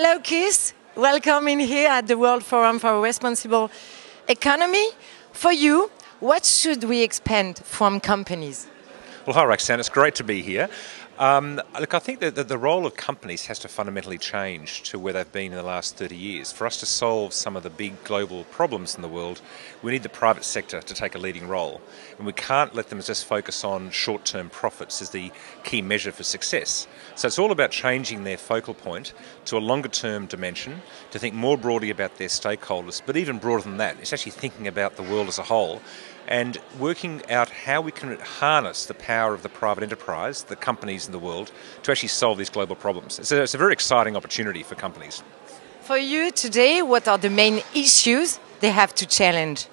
Hello, Keith. Welcome in here at the World Forum for a Responsible Economy. For you, what should we expect from companies? Well, hi, Roxanne. It's great to be here. Look, I think that the role of companies has to fundamentally change to where they've been in the last 30 years. For us to solve some of the big global problems in the world, we need the private sector to take a leading role. And we can't let them just focus on short-term profits as the key measure for success. So it's all about changing their focal point to a longer-term dimension, to think more broadly about their stakeholders, but even broader than that, it's actually thinking about the world as a whole and working out how we can harness the power of the private enterprise, the companies in the world, to actually solve these global problems. It's a very exciting opportunity for companies. For you today, what are the main issues they have to challenge?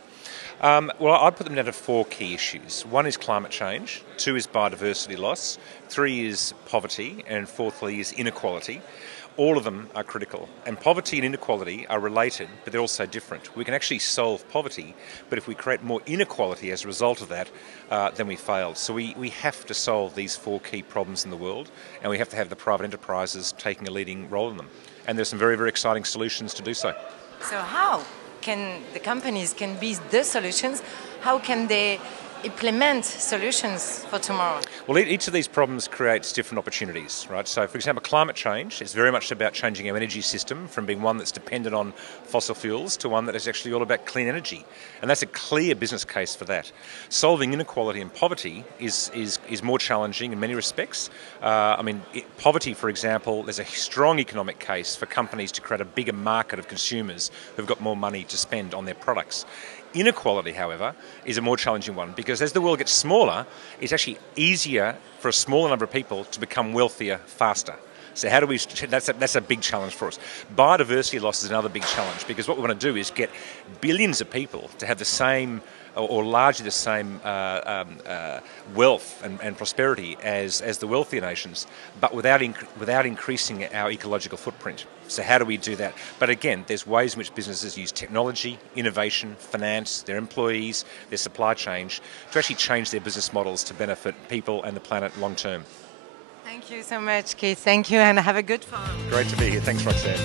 Well, I'd put them down to 4 key issues. 1 is climate change, 2 is biodiversity loss, 3 is poverty, and 4thly is inequality. All of them are critical. And poverty and inequality are related, but they're also different. We can actually solve poverty, but if we create more inequality as a result of that, then we failed. So we have to solve these 4 key problems in the world, and we have to have the private enterprises taking a leading role in them. And there's some very, very exciting solutions to do so. So how can the companies be the solutions? How can they implement solutions for tomorrow? Well, each of these problems creates different opportunities, right? So, for example, climate change is very much about changing our energy system from being one that's dependent on fossil fuels to one that is actually all about clean energy. And that's a clear business case for that. Solving inequality and poverty is more challenging in many respects. Poverty, for example, there's a strong economic case for companies to create a bigger market of consumers who've got more money to spend on their products. Inequality, however, is a more challenging one because as the world gets smaller, it's actually easier for a smaller number of people to become wealthier faster. So how do we? That's a big challenge for us. Biodiversity loss is another big challenge because what we want to do is get billions of people to have the same or largely the same wealth and prosperity as the wealthier nations, but without increasing our ecological footprint. So how do we do that? But again, there's ways in which businesses use technology, innovation, finance, their employees, their supply chain to actually change their business models to benefit people and the planet long term. Thank you so much, Keith. Thank you, and have a good forum. Great to be here. Thanks, Roxanne.